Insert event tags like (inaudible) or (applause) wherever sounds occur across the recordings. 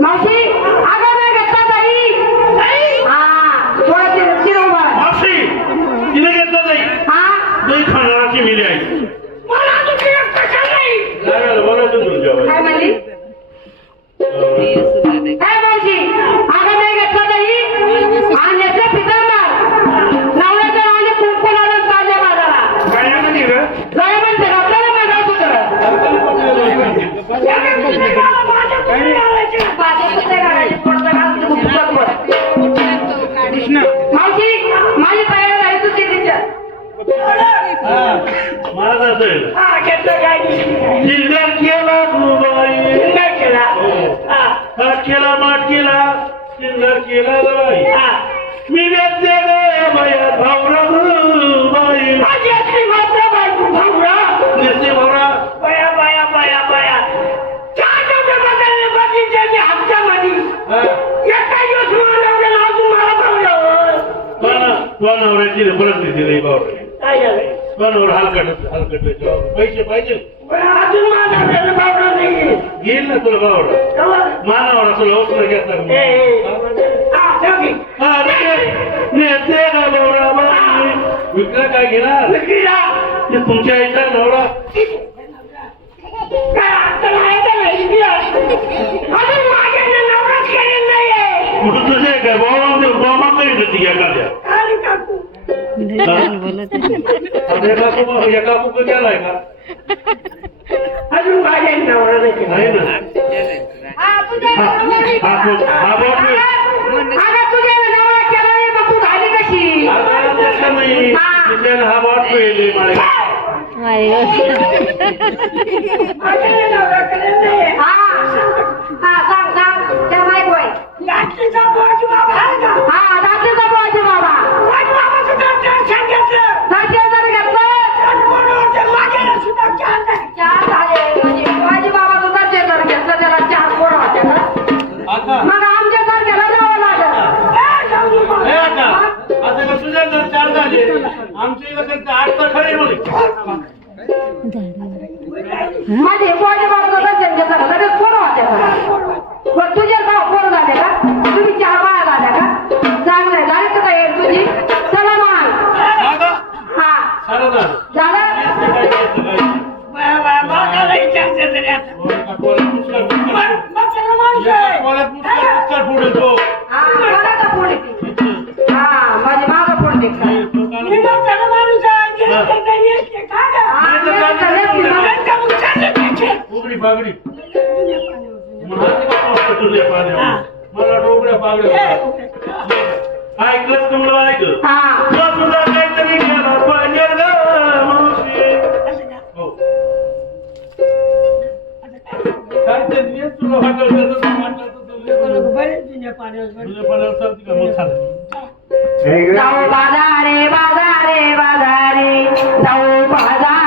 মাসি আগামী असेल जिल्ह्यात केला गुरुबाई हा केला माठ केला सिंगर केला बाई मी व्यक्ती बाया भावरा गुरुबाई निस्ती भावरा बाया बाया बाया बाया कोण आवडायची परत दिली बाबा काय झालं कोणावर हलकट हलकट पैसे पाहिजे? अजून माझ्या घरी बावडा नाही. येईल ना तुला बावडा मानावर तुला औषध घेतला नेते ना बावडा विकला काय घेणार? तुमच्या आईचा काय बाबा काही एखाद्या? बोलत (laughs) एका कुक केलाय का? अजून माझ्या नवरा नाही ना? हा बोल. हा बोल हा बॉट पेले माझ्या माझे कोण मागत असेल त्याचा घरच कोण होत्या तुझ्या भाव कोण उघडी बागडी मला डोंगड्या बरेच जुन्या पाण्यावर जाऊ बाजारे बाजारे बाजारे. जाऊ बाजार.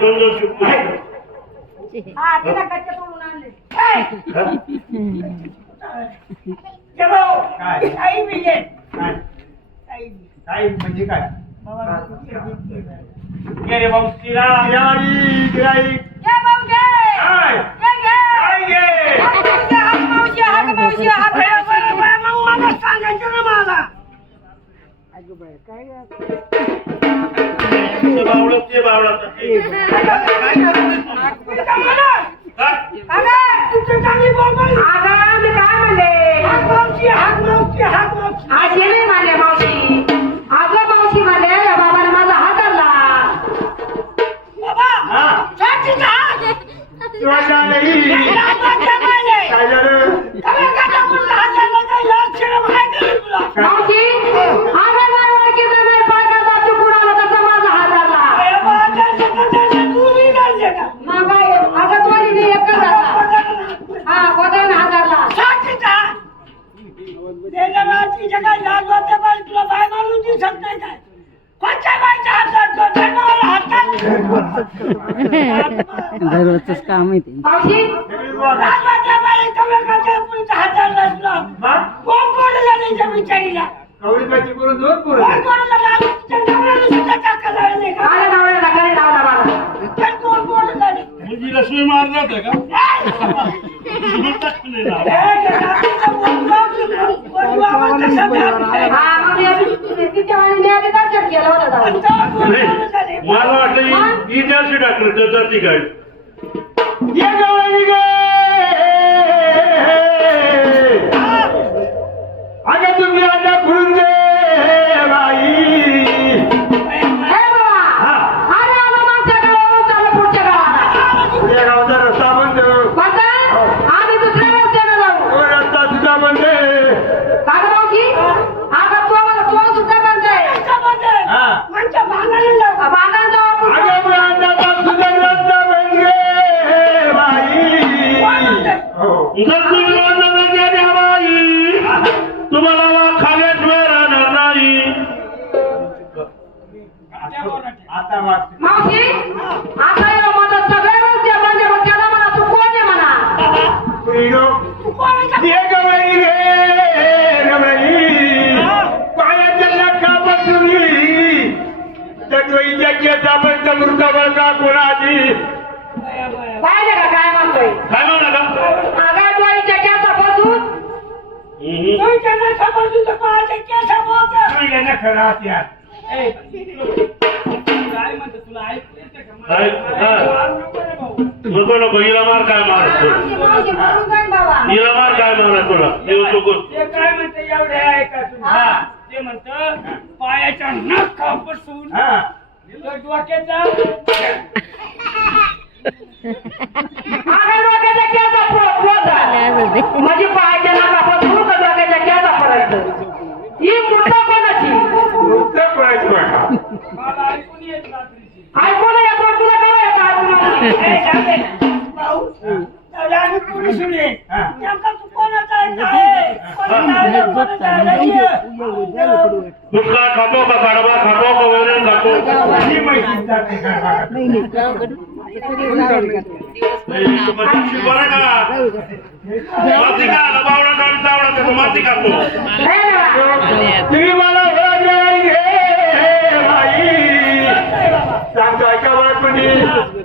दोन दोन हा तिला कच्चे आणले. काय? काही घे. काय? काही म्हणजे काय? बाबा, घे. घे रे भाऊ तिला भाऊ घे. काय सांगायचं ना मला? ते बावळं ते बावळं ते काय अगं तुमची चांगली बोंबाई. अगं मी काय झाले? मुलगी रसोई मारला होता का. हा मी- आधी केलं होतं नाही? मला वाटलं ही- ही डॉक्टर जाती काय? ये आता वाटते मावशी आता या मधात सगळे बंद आहे. मग त्याला म्हणा तू कोण आहे म्हणा? पुरीनो तू कोण आहे? ये गवळी गे गवळी पायाच्या नखापासून तत्वईच्या केसापर्यंत मृतावर का कोणाची? पाहिजे का काय म्हणतोय? काय म्हणा का अगं डोळीच्या केसापासून? तुमच्या नखापासून पाहायचे केस बोलतं. खरा त्यात ए, नको नको हिला मार काय मार हिला मार काय मार तुला? देऊ नको ते काय म्हणते एवढे आहे का तुम्ही? हा. ते म्हणत पायाच्या हा. तर डोक्याचा. म्हणजे पायाच्या नाकापासून का डोक्याच्या केसा पडायचं ही मुद्दा कोणाची? ऐकून येत रात्रीची. ऐकून या पण तुला काय येतं ऐकून? ए, खातो का कडबा खातो का वैरण खातो ही माहिती जाते बरं का माती का लबावडा माती खातो तुम्ही मला ओळखणार ऐका बरं तुम्ही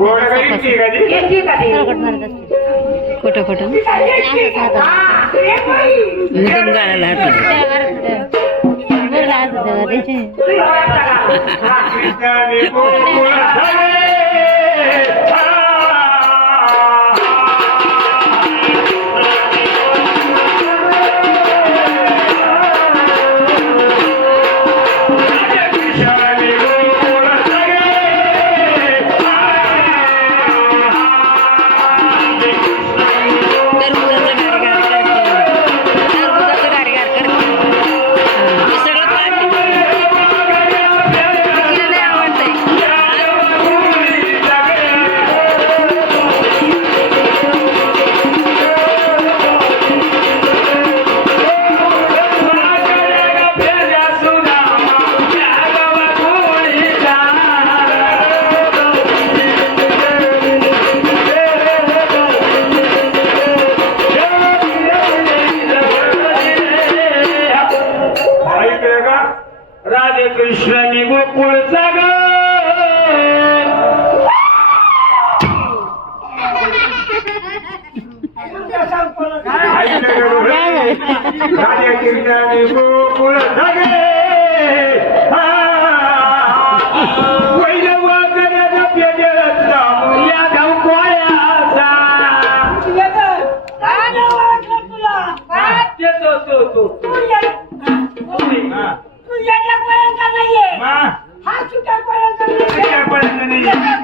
ओळखता का? हा. पित्याने राधे कृष्ण नि गोकुळचा ग राधे कृष्ण नि गोकुळ गे નહીં હા છૂટા પડે નહીં.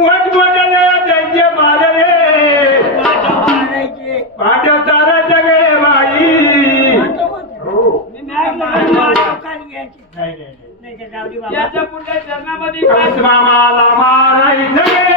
मोठमोठ्याने त्यांचे मारले पाट्या चारायच्या नाही नाही नाही मारायचं